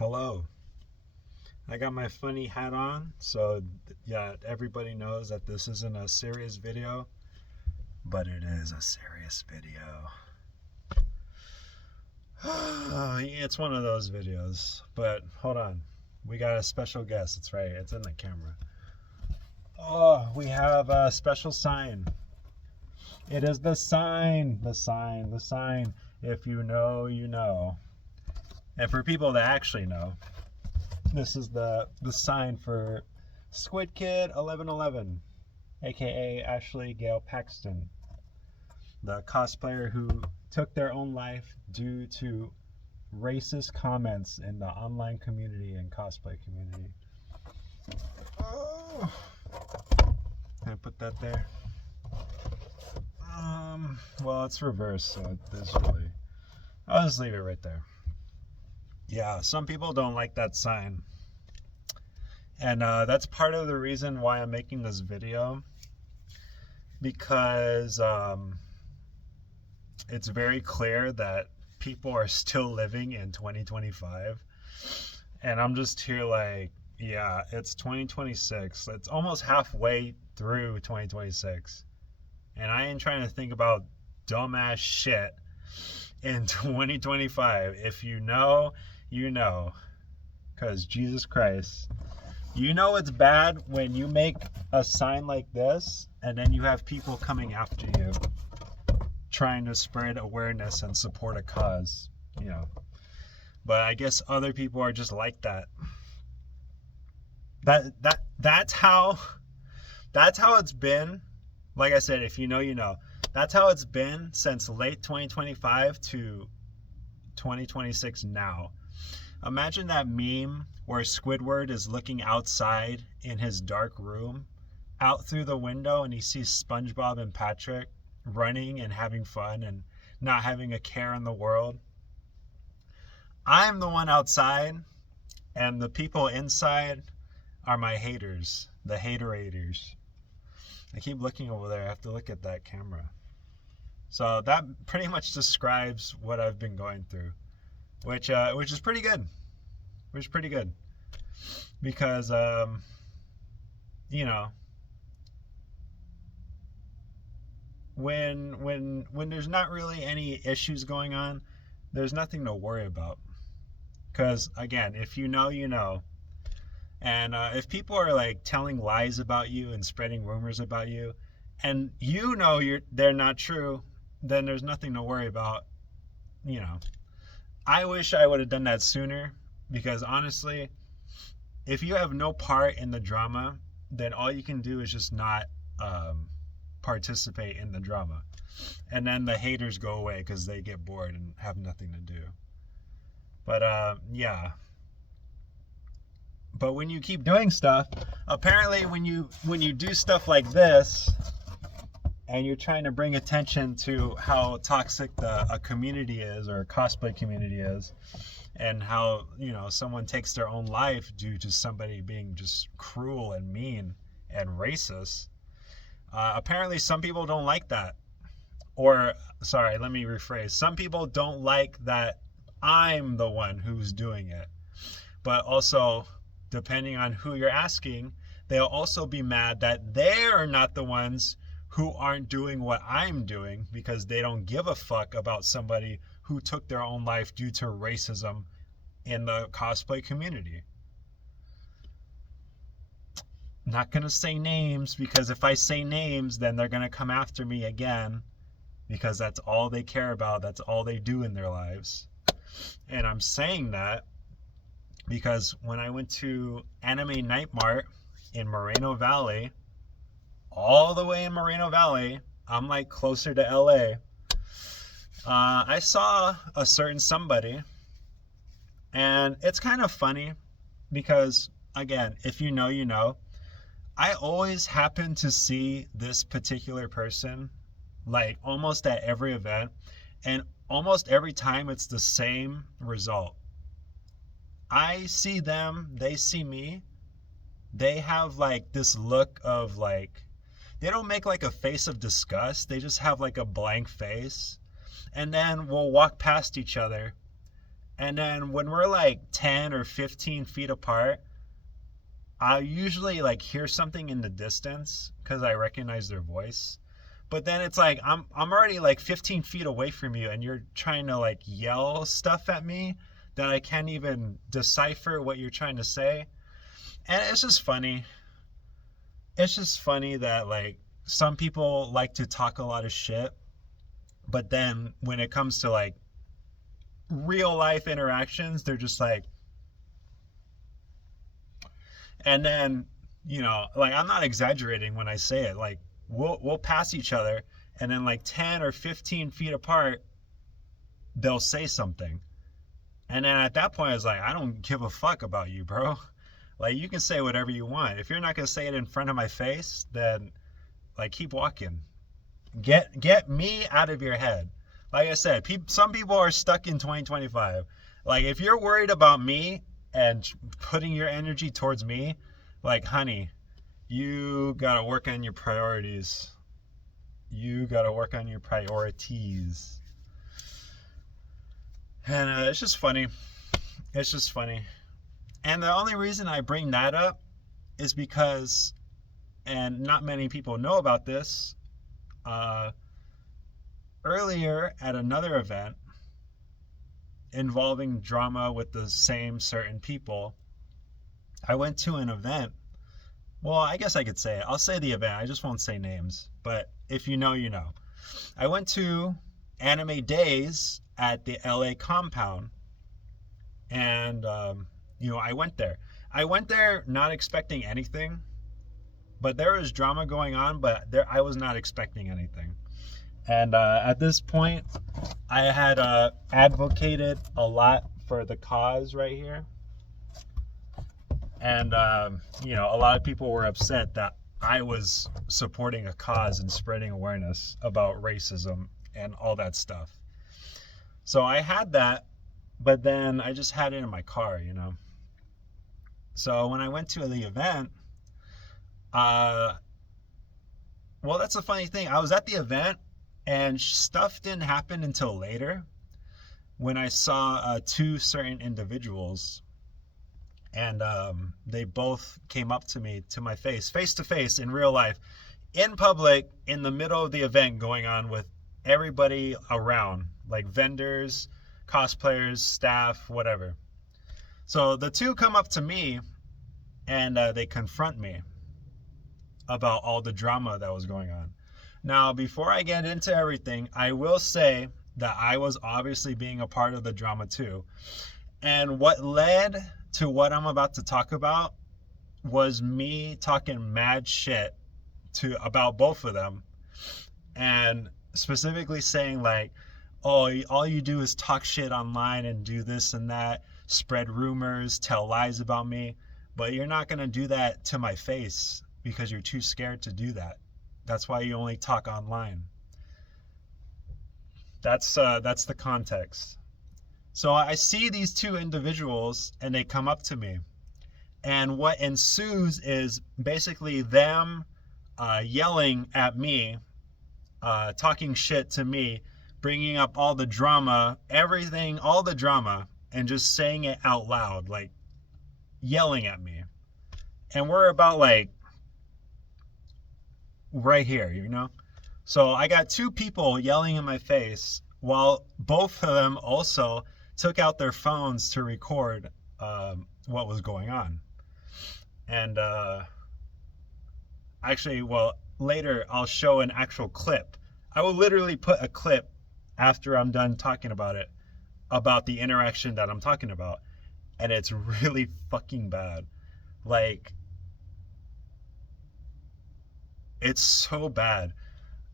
Hello. I got my funny hat on, so yeah, everybody knows that this isn't a serious video, but it is a serious video. It's one of those videos, but hold on. We got a special guest. It's right. It's in the camera. Oh, we have a special sign. It is the sign. The sign. If you know, you know. And for people that actually know, this is the sign for Squid Kid 1111, aka Ashley Gale Paxton, the cosplayer who took their own life due to racist comments in the online community and cosplay community. Oh, can I put that there? Well, it's reversed, so there's really, I'll just leave it right there. Yeah, some people don't like that sign. And that's part of the reason why I'm making this video. Because it's very clear that people are still living in 2025. And I'm just here like, yeah, it's 2026. It's almost halfway through 2026. And I ain't trying to think about dumbass shit in 2025. If you know, you know. Because Jesus Christ. You know it's bad when you make a sign like this and then you have people coming after you trying to spread awareness and support a cause, you know. But I guess other people are just like that. That's how it's been. Like I said, if you know, you know. That's how it's been since late 2025 to 2026 now. Imagine that meme where Squidward is looking outside in his dark room, out through the window, and he sees SpongeBob and Patrick running and having fun and not having a care in the world. I'm the one outside, and the people inside are my haters, the haterators. I keep looking over there. I have to look at that camera. So that pretty much describes what I've been going through. Which is pretty good. Because you know, when there's not really any issues going on, there's nothing to worry about. Because again, if you know, you know. And if people are like telling lies about you and spreading rumors about you, and you know they're not true, then there's nothing to worry about, you know. I wish I would have done that sooner, because honestly, if you have no part in the drama, then all you can do is just not participate in the drama. And then the haters go away because they get bored and have nothing to do. But yeah. But when you keep doing stuff, apparently when you do stuff like this, and you're trying to bring attention to how toxic a community is, or a cosplay community is, and how, you know, someone takes their own life due to somebody being just cruel and mean and racist, apparently some people don't like that. Or, sorry, let me rephrase. Some people don't like that I'm the one who's doing it. But also, depending on who you're asking, they'll also be mad that they're not the ones who aren't doing what I'm doing, because they don't give a fuck about somebody who took their own life due to racism in the cosplay community. Not gonna say names, because if I say names, then they're gonna come after me again, because that's all they care about. That's all they do in their lives. And I'm saying that because when I went to Anime Night Mart in Moreno Valley, all the way in Moreno Valley, I'm like closer to LA, I saw a certain somebody, and it's kind of funny because, again, if you know, you know. I always happen to see this particular person like almost at every event, and almost every time it's the same result. I see them, they see me, they have like this look of like, they don't make like a face of disgust, they just have like a blank face. And then we'll walk past each other, And then when we're like 10 or 15 feet apart, I usually like hear something in the distance because I recognize their voice. But then it's like I'm already like 15 feet away from you and you're trying to like yell stuff at me that I can't even decipher what you're trying to say. And it's just funny. It's just funny that like some people like to talk a lot of shit, but then when it comes to like real life interactions, they're just like, and then, like I'm not exaggerating when I say it. Like we'll pass each other, and then like 10 or 15 feet apart, they'll say something. And then at that point, it's like, I don't give a fuck about you, bro. Like, you can say whatever you want. If you're not going to say it in front of my face, then, like, keep walking. Get me out of your head. Like I said, some people are stuck in 2025. Like, if you're worried about me and putting your energy towards me, like, honey, you got to work on your priorities. You got to work on your priorities. And it's just funny. It's just funny. And the only reason I bring that up is because, and not many people know about this, earlier at another event involving drama with the same certain people, I went to an event. Well, I guess I could say it. I'll say the event. I just won't say names. But if you know, you know. I went to Anime Days at the LA compound. And, I went there. I went there not expecting anything. But there was drama going on, but I was not expecting anything. And at this point, I had advocated a lot for the cause right here. And, a lot of people were upset that I was supporting a cause and spreading awareness about racism and all that stuff. So I had that, but then I just had it in my car, So when I went to the event, well, that's a funny thing. I was at the event and stuff didn't happen until later when I saw two certain individuals. And they both came up to me, to my face to face in real life, in public, in the middle of the event going on with everybody around, like vendors, cosplayers, staff, whatever. So the two come up to me and they confront me about all the drama that was going on. Now, before I get into everything, I will say that I was obviously being a part of the drama too. And what led to what I'm about to talk about was me talking mad shit about both of them, and specifically saying like, oh, all you do is talk shit online and do this and that, spread rumors, tell lies about me, but you're not going to do that to my face because you're too scared to do that. That's why you only talk online. That's the context. So I see these two individuals and they come up to me, and what ensues is basically them yelling at me, talking shit to me, bringing up all the drama, everything, all the drama, and just saying it out loud, like yelling at me. And we're about like right here, So I got two people yelling in my face while both of them also took out their phones to record what was going on. And actually, well, later I'll show an actual clip. I will literally put a clip after I'm done talking about it, about the interaction that I'm talking about. And it's really fucking bad. Like, it's so bad.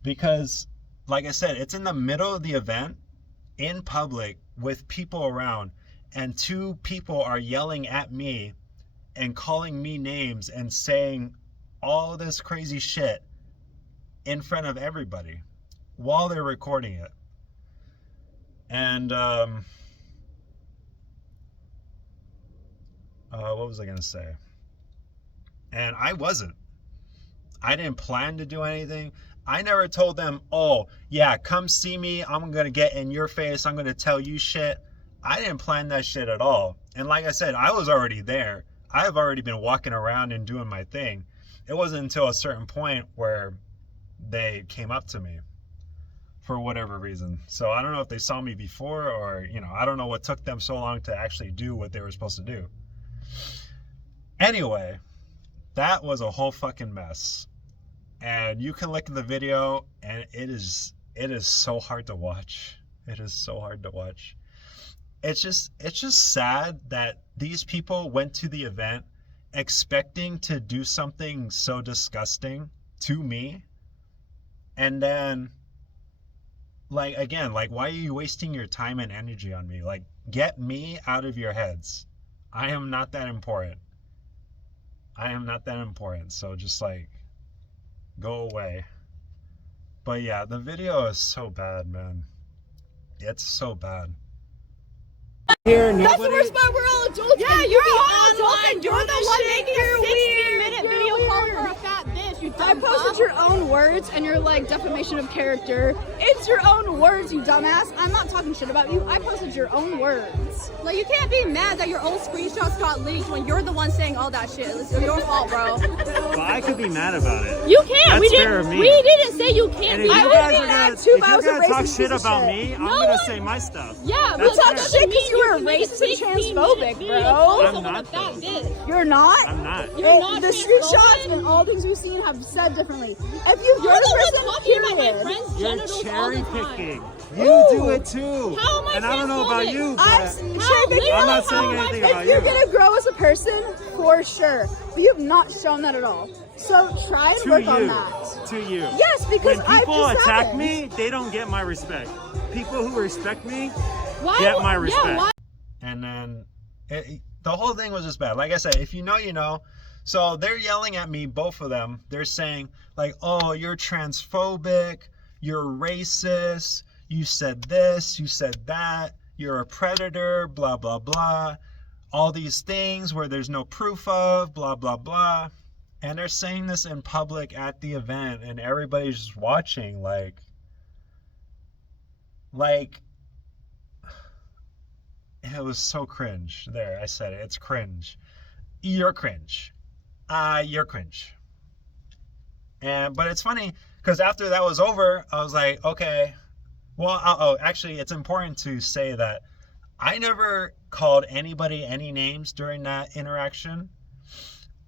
Because, like I said, it's in the middle of the event, in public, with people around, and two people are yelling at me and calling me names and saying all this crazy shit in front of everybody while they're recording it. And what was I gonna say? And I didn't plan to do anything. I never told them, oh, yeah, come see me. I'm going to get in your face. I'm going to tell you shit. I didn't plan that shit at all. And like I said, I was already there. I've already been walking around and doing my thing. It wasn't until a certain point where they came up to me for whatever reason. So I don't know if they saw me before, or, you know, I don't know what took them so long to actually do what they were supposed to do. Anyway, that was a whole fucking mess. And you can look at the video, and it is so hard to watch. It is so hard to watch. It's just sad that these people went to the event expecting to do something so disgusting to me, and then, like, again, like, why are you wasting your time and energy on me? Like, get me out of your heads. I am not that important. I am not that important. So just, like, go away. But yeah, the video is so bad, man. It's so bad. Here, that's the worst part. We're all adults. Yeah, you're all adults, and you're the one making a 60-minute video calling her a fat bitch. You I posted your own words, and you're like defamation of character. It's your own words, you dumbass. I'm not talking shit about you. I posted your own words. Like, you can't be mad that your old screenshots got leaked when you're the one saying all that shit. It's your fault, bro. Well, I could be mad about it. You can't. That's fair of me. We didn't say you can't. And if I you would guys be are mad gonna, too, if if I you're was a gonna talk racist shit piece of about shit. me, I'm No gonna one- say my stuff. Yeah, That's but talk fair. shit because you're a racist and transphobic, bro. I'm not, though. You're not? I'm not. You're not the transphobic? screenshots and all things we've seen have said differently. If you're You're the person, one talking about my period. friend's You're genitals all cherry the time. picking. Ooh. You do it too. How am I And I don't know about transphobic? you, I'm but cherry picking. I'm not How saying am I anything If about you're you. gonna grow as a person, for sure. But you have not shown that at all. So try and To work on you. that. To you. Yes, because When I've people just attack haven't. me, they don't get my respect. People who respect me Why get would- my respect. Yeah, why? And then the whole thing was just bad. Like I said, if you know, you know. So they're yelling at me, both of them. They're saying, like, oh, you're transphobic, you're racist, you said this, you said that, you're a predator, blah, blah, blah. All these things where there's no proof of, blah, blah, blah. And they're saying this in public at the event, and everybody's just watching, like, it was so cringe. There, I said it. It's cringe. You're cringe. You're cringe. But it's funny because after that was over, I was like, okay. Well, actually, it's important to say that I never called anybody any names during that interaction.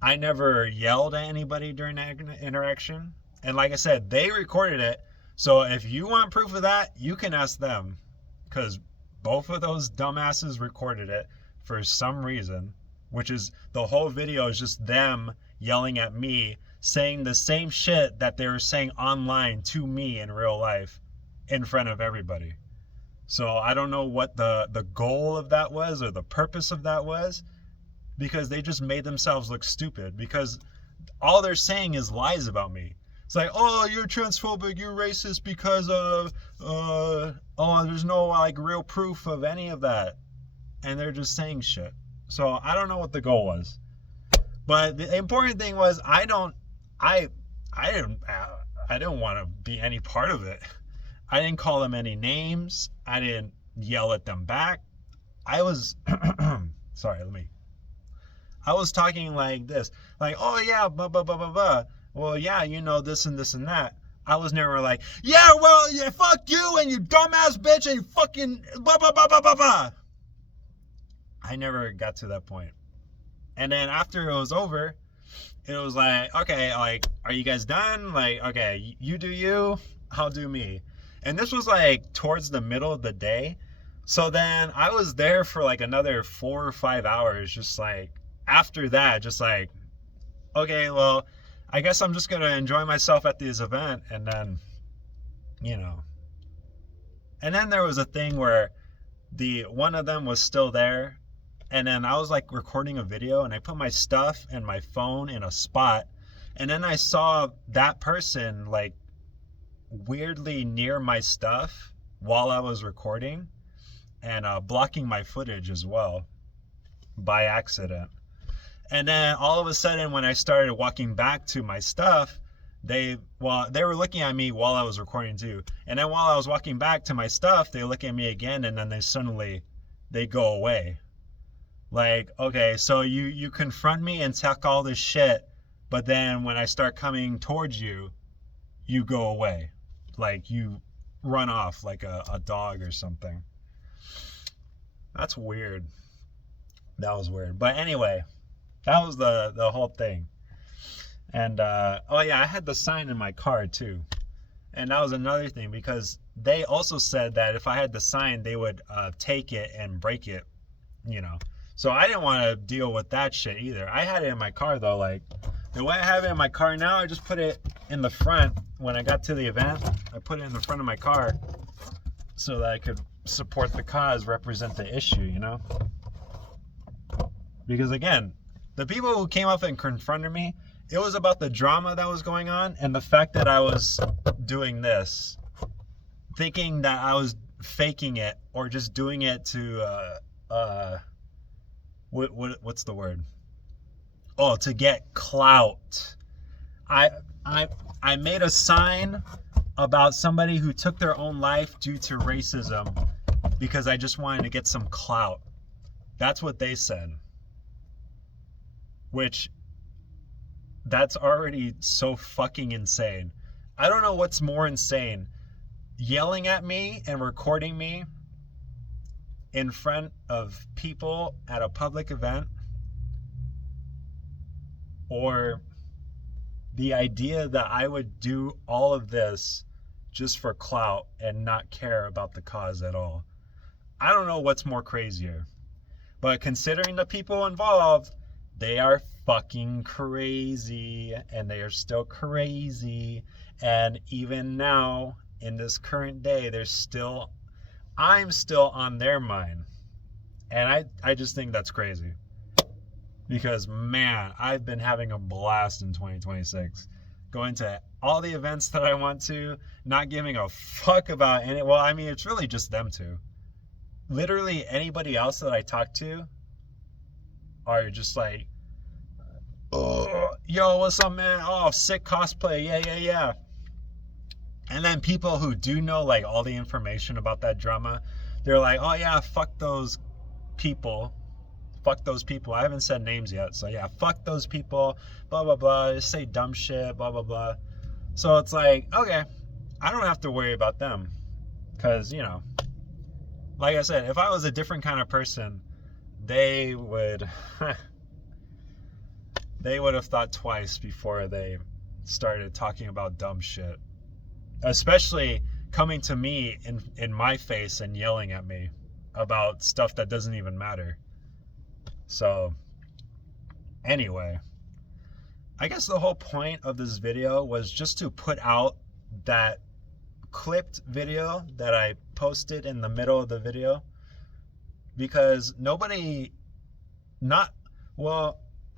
I never yelled at anybody during that interaction. And like I said, they recorded it. So if you want proof of that, you can ask them. Because both of those dumbasses recorded it for some reason. Which is, the whole video is just them yelling at me, saying the same shit that they were saying online to me in real life in front of everybody. So I don't know what the goal of that was, or the purpose of that was, because they just made themselves look stupid, because all they're saying is lies about me. It's like, oh, you're transphobic, you're racist because of, there's no, like, real proof of any of that. And they're just saying shit. So I don't know what the goal was. But the important thing was, I didn't want to be any part of it. I didn't call them any names. I didn't yell at them back. I was, I was talking like this, like, oh yeah, blah, blah, blah, blah, blah. Well, yeah, you know, this and this and that. I was never like, yeah, well, yeah, fuck you and you dumbass bitch and you fucking blah, blah, blah, blah, blah, blah. I never got to that point. And then after it was over, it was like, okay, like, are you guys done? Like, okay, you do you, I'll do me. And this was like towards the middle of the day. So then I was there for like another 4 or 5 hours, just like, after that, just like, okay, well, I guess I'm just going to enjoy myself at this event. And then, you know, and then there was a thing where one of them was still there. And then I was like recording a video, and I put my stuff and my phone in a spot. And then I saw that person like weirdly near my stuff while I was recording, and blocking my footage as well by accident. And then all of a sudden, when I started walking back to my stuff, they were looking at me while I was recording too. And then while I was walking back to my stuff, they look at me again, and then they suddenly they go away. Like, okay, so you confront me and talk all this shit, but then when I start coming towards you, you go away. Like, you run off like a dog or something. That's weird. That was weird. But anyway, that was the whole thing. And oh yeah, I had the sign in my car too. And that was another thing, because they also said that if I had the sign, they would take it and break it, you know. So I didn't want to deal with that shit either. I had it in my car though. Like, the way I have it in my car now, I just put it in the front. When I got to the event, I put it in the front of my car so that I could support the cause, represent the issue, you know. Because again, the people who came up and confronted me, it was about the drama that was going on and the fact that I was doing this, thinking that I was faking it or just doing it to what's the word? Oh, to get clout. I made a sign about somebody who took their own life due to racism because I just wanted to get some clout. That's what they said. Which, that's already so fucking insane. I don't know what's more insane. Yelling at me and recording me in front of people at a public event, or the idea that I would do all of this just for clout and not care about the cause at all. I don't know what's more crazier. But considering the people involved, they are fucking crazy, and they are still crazy. And even now, in this current day, I'm still on their mind. And I just think that's crazy. Because, man, I've been having a blast in 2026. Going to all the events that I want to, not giving a fuck about any. Well, I mean, it's really just them two. Literally anybody else that I talk to are just like, oh, yo, what's up, man? Oh, sick cosplay. Yeah. And then people who do know, like, all the information about that drama, they're like, oh, yeah, fuck those people. Fuck those people. I haven't said names yet. So, yeah, fuck those people. Blah, blah, blah. Just say dumb shit. Blah, blah, blah. So it's like, okay, I don't have to worry about them. Because, you know, like I said, if I was a different kind of person, they would have thought twice before they started talking about dumb shit. Especially coming to me in my face and yelling at me about stuff that doesn't even matter. So, anyway, I guess the whole point of this video was just to put out that clipped video that I posted in the middle of the video, because I'm not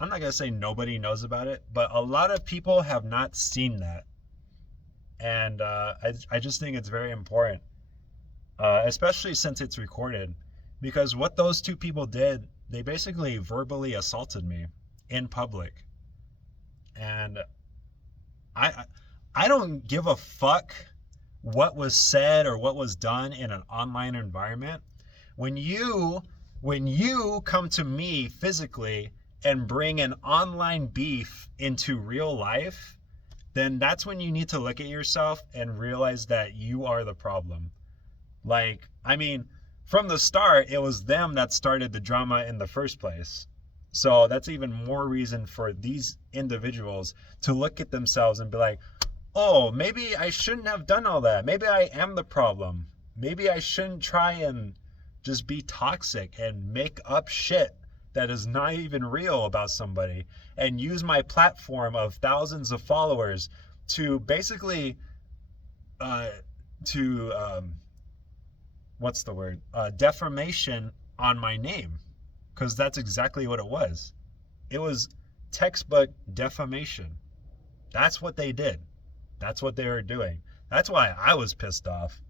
gonna say nobody knows about it, but a lot of people have not seen that. And I just think it's very important, especially since it's recorded, because what those two people did, they basically verbally assaulted me in public. And I don't give a fuck what was said or what was done in an online environment. When you come to me physically and bring an online beef into real life, then that's when you need to look at yourself and realize that you are the problem. Like, I mean, from the start, it was them that started the drama in the first place. So that's even more reason for these individuals to look at themselves and be like, oh, maybe I shouldn't have done all that. Maybe I am the problem. Maybe I shouldn't try and just be toxic and make up shit that is not even real about somebody, and use my platform of thousands of followers to basically defamation on my name, because that's exactly what it was. It was textbook defamation. That's what they did. That's what they were doing. That's why I was pissed off.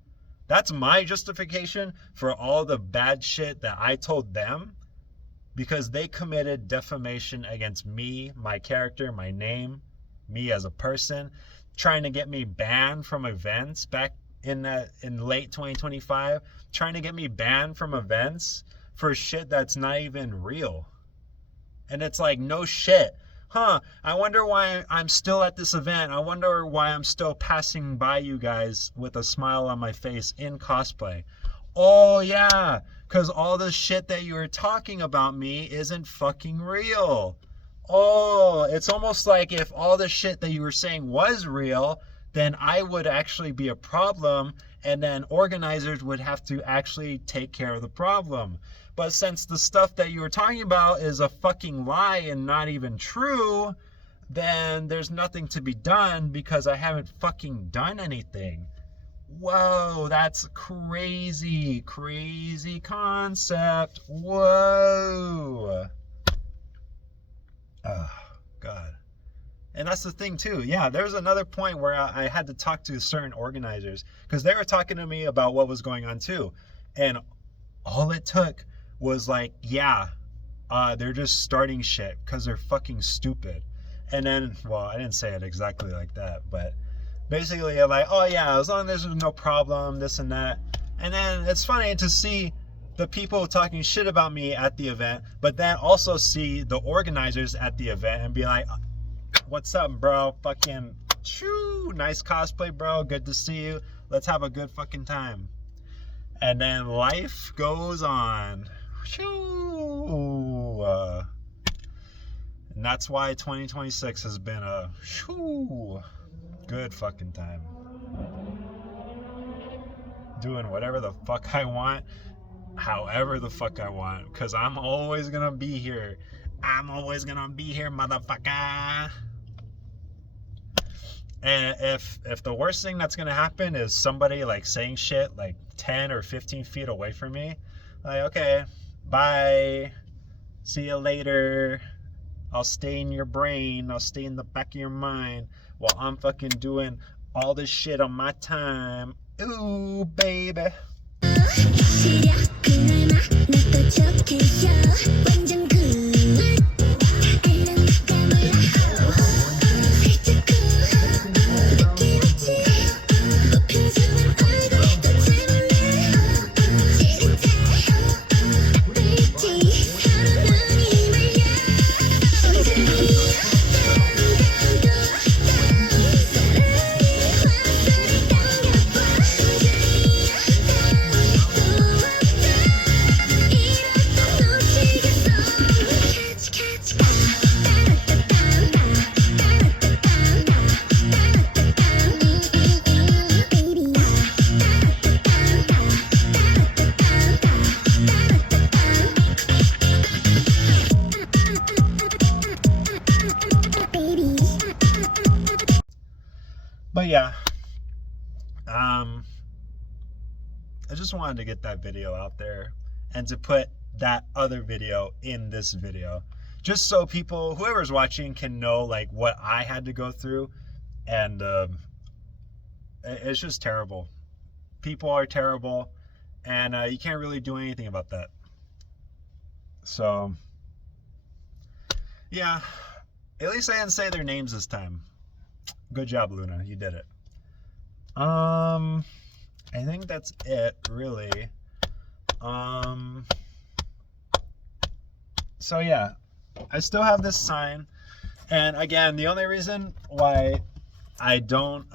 That's my justification for all the bad shit that I told them, because they committed defamation against me, my character, my name, me as a person, trying to get me banned from events back in late 2025, trying to get me banned from events for shit that's not even real. And it's like, no shit. Huh, I wonder why I'm still at this event. I wonder why I'm still passing by you guys with a smile on my face in cosplay. Oh yeah, because all the shit that you were talking about me isn't fucking real. Oh, it's almost like if all the shit that you were saying was real, then I would actually be a problem, and then organizers would have to actually take care of the problem. But since the stuff that you were talking about is a fucking lie and not even true, then there's nothing to be done because I haven't fucking done anything. Whoa, that's crazy, crazy concept. Whoa. Oh, God. And that's the thing too. Yeah, there was another point where I had to talk to certain organizers because they were talking to me about what was going on too. And all it took was like, yeah, they're just starting shit because they're fucking stupid. And then, well, I didn't say it exactly like that, but basically they're like, oh yeah, as long as there's no problem, this and that. And then it's funny to see the people talking shit about me at the event, but then also see the organizers at the event and be like, what's up, bro? Fucking shoo, nice cosplay, bro. Good to see you. Let's have a good fucking time. And then life goes on. Shoo. And that's why 2026 has been a shoo, good fucking time. Doing whatever the fuck I want, however the fuck I want, because I'm always gonna be here. I'm always gonna be here, motherfucker. And if the worst thing that's gonna happen is somebody like saying shit like 10 or 15 feet away from me, like, okay, bye, see you later, I'll stay in your brain, I'll stay in the back of your mind while I'm fucking doing all this shit on my time. Ooh, baby. But yeah, I just wanted to get that video out there and to put that other video in this video, just so people, whoever's watching, can know like what I had to go through. And it's just terrible. People are terrible, and you can't really do anything about that. So yeah, at least I didn't say their names this time. Good job, Luna. You did it. I think that's it, really. So yeah, I still have this sign. And again, the only reason why I don't,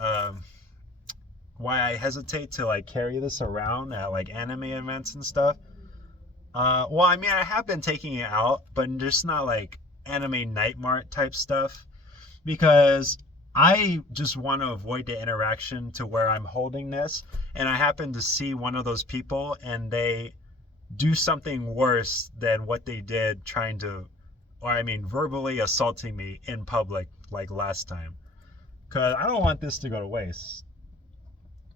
why I hesitate to like carry this around at like anime events and stuff. Well, I mean, I have been taking it out, but just not like anime night mart type stuff, because I just want to avoid the interaction to where I'm holding this and I happen to see one of those people and they do something worse than what they did trying to, or I mean verbally assaulting me in public like last time. Because I don't want this to go to waste.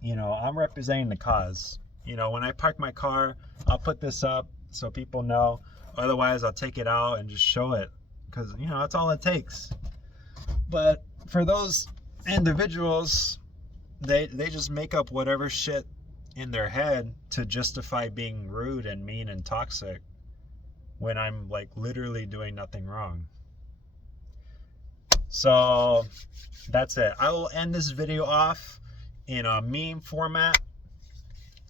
You know, I'm representing the cause. You know, when I park my car, I'll put this up so people know. Otherwise, I'll take it out and just show it. Because, you know, that's all it takes. But for those individuals, they just make up whatever shit in their head to justify being rude and mean and toxic when I'm like literally doing nothing wrong. So that's it. I will end this video off in a meme format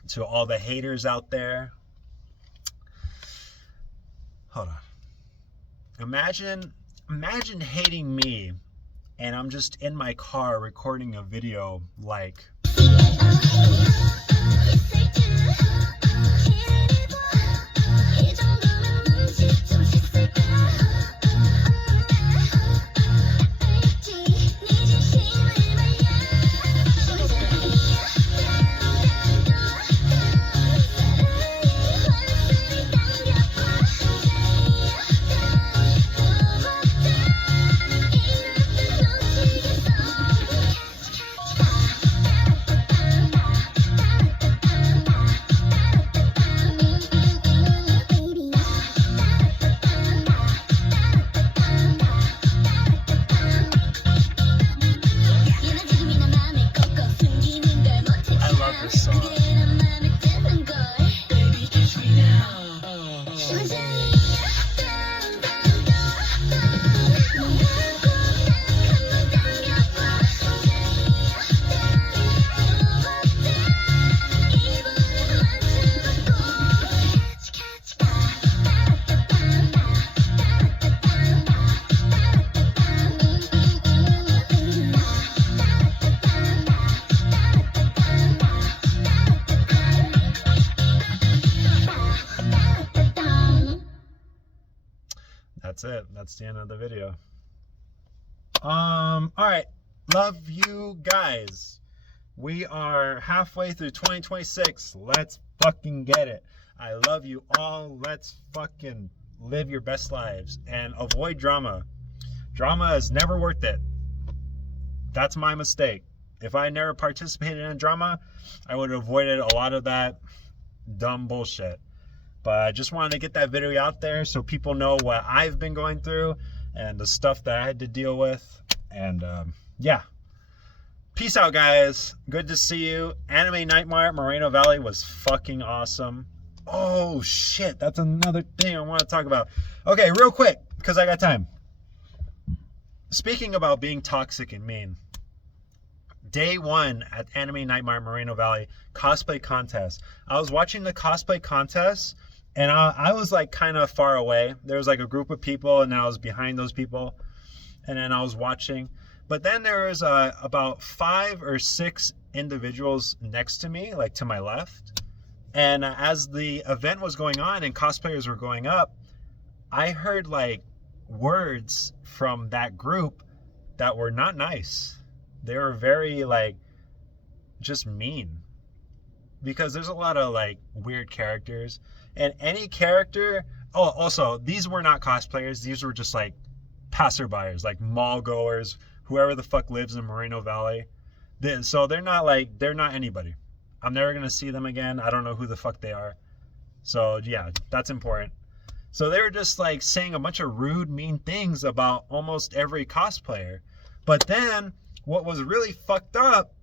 to all the haters out there. Hold on. Imagine hating me and I'm just in my car recording a video like that's it. That's the end of the video. All right. Love you guys. We are halfway through 2026. Let's fucking get it. I love you all. Let's fucking live your best lives and avoid drama. Drama is never worth it. That's my mistake. If I never participated in drama, I would have avoided a lot of that dumb bullshit. But I just wanted to get that video out there so people know what I've been going through and the stuff that I had to deal with. And yeah. Peace out, guys. Good to see you. Anime Nightmare at Moreno Valley was fucking awesome. Oh, shit. That's another thing I want to talk about. Okay, real quick, because I got time. Speaking about being toxic and mean. Day one at Anime Nightmare Moreno Valley cosplay contest. I was watching the cosplay contest and I was like kind of far away. There was like a group of people and I was behind those people and then I was watching. But then there was about 5 or 6 individuals next to me, like to my left. And as the event was going on and cosplayers were going up, I heard like words from that group that were not nice. They were very like just mean, because there's a lot of like weird characters, and any character. Oh, also these were not cosplayers. These were just like passerbyers, like mall goers, whoever the fuck lives in Moreno Valley. So they're not anybody. I'm never gonna see them again. I don't know who the fuck they are. So yeah, that's important. So they were just like saying a bunch of rude, mean things about almost every cosplayer. But then what was really fucked up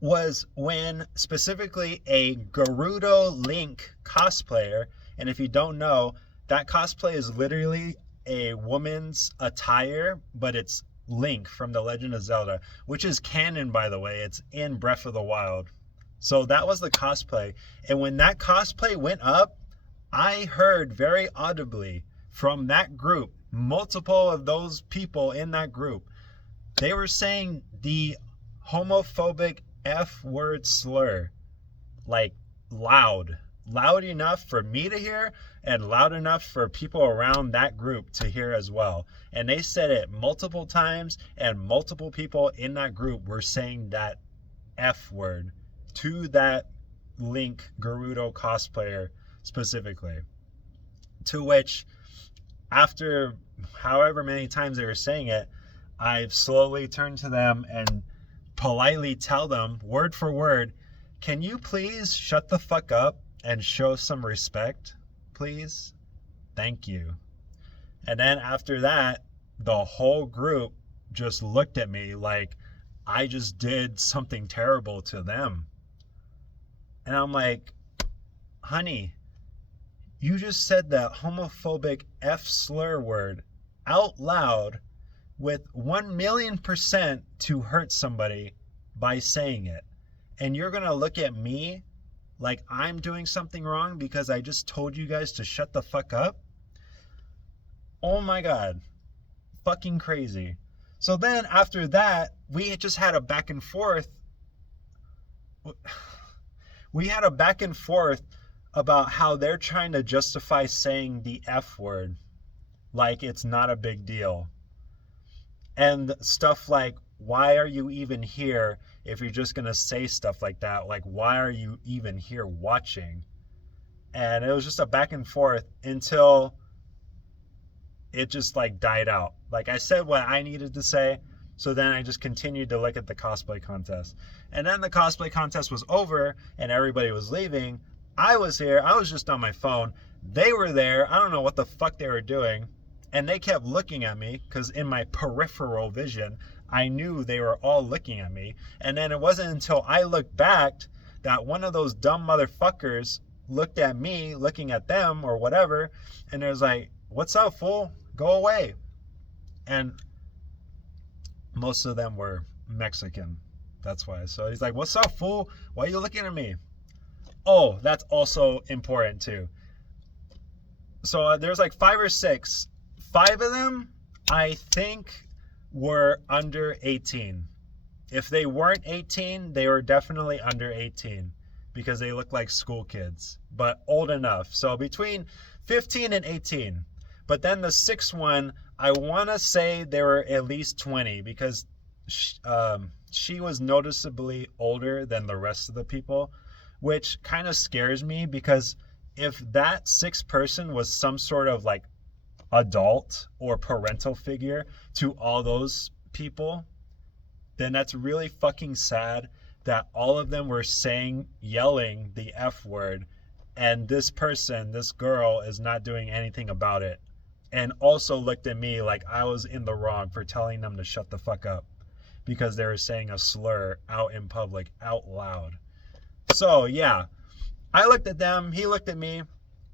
was when specifically a Gerudo Link cosplayer, and if you don't know, that cosplay is literally a woman's attire, but it's Link from The Legend of Zelda, which is canon, by the way. It's in Breath of the Wild. So that was the cosplay. And when that cosplay went up, I heard very audibly from that group, multiple of those people in that group, they were saying the homophobic F-word slur, like loud enough for me to hear and loud enough for people around that group to hear as well. And they said it multiple times, and multiple people in that group were saying that F-word to that Link Gerudo cosplayer specifically. To which, after however many times they were saying it, I've slowly turned to them and politely tell them, word for word, can you please shut the fuck up and show some respect, please? Thank you. And then after that, the whole group just looked at me like I just did something terrible to them. And I'm like, honey, you just said that homophobic F slur word out loud with 1,000,000% to hurt somebody by saying it. And you're going to look at me like I'm doing something wrong because I just told you guys to shut the fuck up? Oh my God. Fucking crazy. So then after that, we just had a back and forth. We had a back and forth about how they're trying to justify saying the F word like it's not a big deal. And stuff like, why are you even here if you're just going to say stuff like that? Like, why are you even here watching? And it was just a back and forth until it just like died out. Like I said what I needed to say. So then I just continued to look at the cosplay contest. And then the cosplay contest was over and everybody was leaving. I was here. I was just on my phone. They were there. I don't know what the fuck they were doing. And they kept looking at me because in my peripheral vision, I knew they were all looking at me. And then it wasn't until I looked back that one of those dumb motherfuckers looked at me, looking at them or whatever. And it was like, what's up, fool? Go away. And most of them were Mexican. That's why. So he's like, what's up, fool? Why are you looking at me? Oh, that's also important too. So there's like 5 or 6. 5 of them, I think, were under 18. If they weren't 18, they were definitely under 18 because they look like school kids, but old enough. So between 15 and 18. But then the 6th one, I want to say they were at least 20 because she was noticeably older than the rest of the people, which kind of scares me because if that 6th person was some sort of like adult or parental figure to all those people, then that's really fucking sad that all of them were yelling the F word, and this person, this girl, is not doing anything about it. And also looked at me like I was in the wrong for telling them to shut the fuck up because they were saying a slur out in public, out loud. So yeah, I looked at them, he looked at me,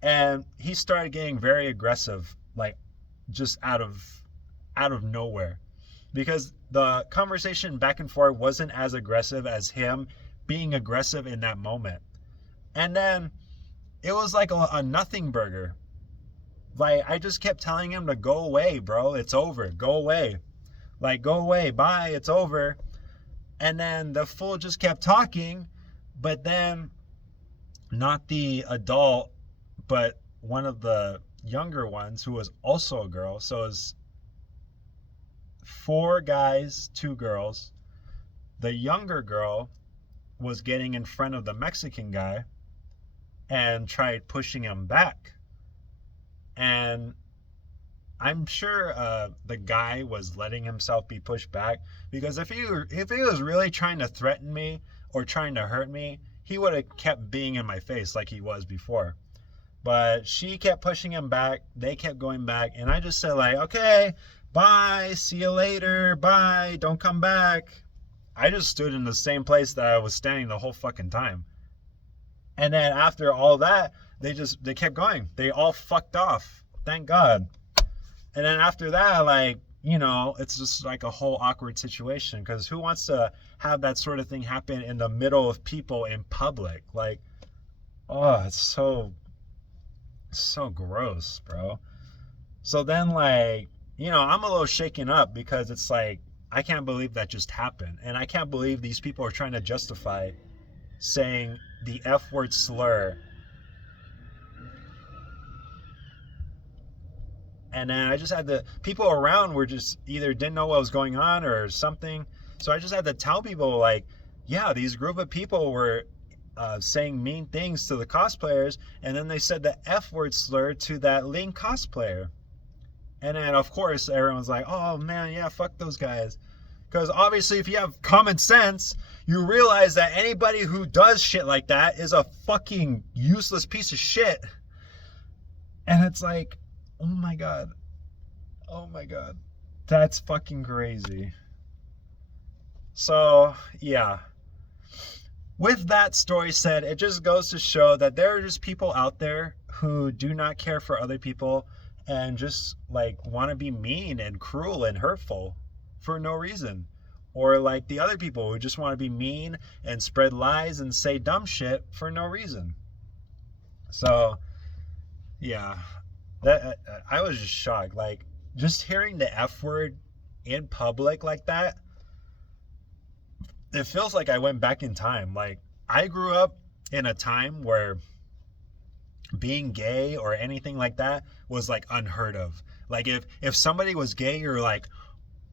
and he started getting very aggressive, like just out of nowhere, because the conversation back and forth wasn't as aggressive as him being aggressive in that moment. And then it was like a nothing burger. Like I just kept telling him to go away, bro. It's over. Go away. Like, go away. Bye. It's over. And then the fool just kept talking, but then not the adult, but one of the younger ones who was also a girl. So it was 4 guys, 2 girls. The younger girl was getting in front of the Mexican guy and tried pushing him back. And I'm sure the guy was letting himself be pushed back, because if he was really trying to threaten me or trying to hurt me, he would have kept being in my face like he was before. But she kept pushing him back. They kept going back. And I just said like, okay, bye. See you later. Bye. Don't come back. I just stood in the same place that I was standing the whole fucking time. And then after all that, they kept going. They all fucked off. Thank God. And then after that, like, you know, it's just like a whole awkward situation, because who wants to have that sort of thing happen in the middle of people in public? Like, oh, it's so gross, bro. So then, like, you know, I'm a little shaken up because it's like, I can't believe that just happened. And I can't believe these people are trying to justify saying the F word slur. And then I just had to, people around were just either didn't know what was going on or something. So I just had to tell people like, yeah, these group of people were saying mean things to the cosplayers. And then they said the F word slur to that Link cosplayer. And then of course everyone's like, oh man, yeah, fuck those guys. Because obviously if you have common sense, you realize that anybody who does shit like that is a fucking useless piece of shit. And it's like, oh my god. Oh my god. That's fucking crazy. So, yeah. With that story said, it just goes to show that there are just people out there who do not care for other people and just like want to be mean and cruel and hurtful for no reason. Or like the other people who just want to be mean and spread lies and say dumb shit for no reason. So, yeah. That I was just shocked. Like, just hearing the F word in public like that, it feels like I went back in time. Like, I grew up in a time where being gay or anything like that was like unheard of. Like, if somebody was gay, you're like,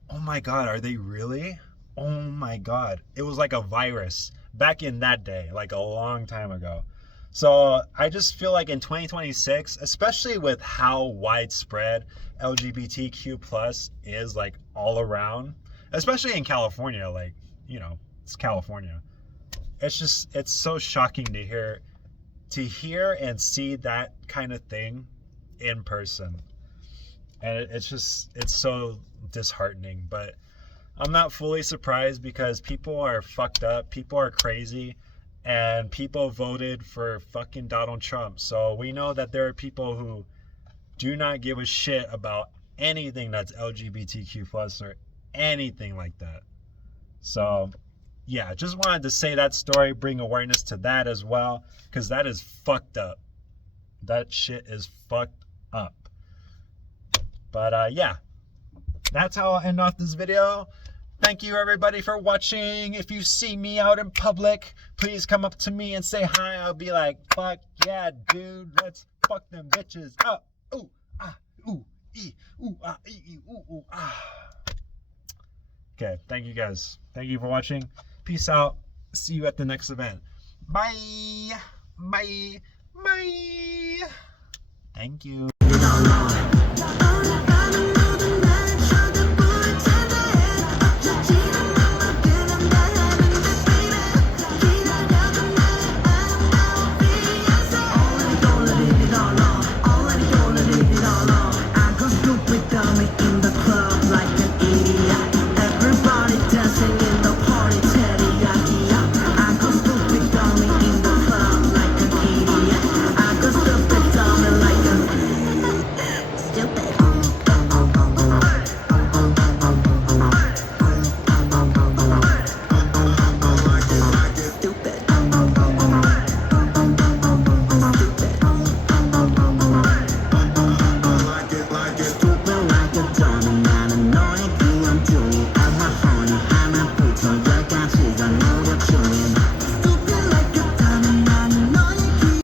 oh my God, are they really? Oh my God. It was like a virus back in that day, like a long time ago. So I just feel like in 2026, especially with how widespread LGBTQ plus is like all around, especially in California, like, you know, it's California. It's so shocking to hear and see that kind of thing in person. And it's so disheartening. But I'm not fully surprised because people are fucked up, people are crazy, and people voted for fucking Donald Trump. So we know that there are people who do not give a shit about anything that's LGBTQ plus or anything like that. So yeah, just wanted to say that story, bring awareness to that as well, because that is fucked up. That shit is fucked up. But yeah, that's how I'll end off this video. Thank you everybody for watching. If you see me out in public, please come up to me and say hi. I'll be like, fuck yeah, dude, let's fuck them bitches up. Ooh, ah, ooh, ee, ooh, ah, ee, ooh, ooh, ah. Okay, thank you guys. Thank you for watching. Peace out. See you at the next event. Bye. Bye. Bye. Thank you.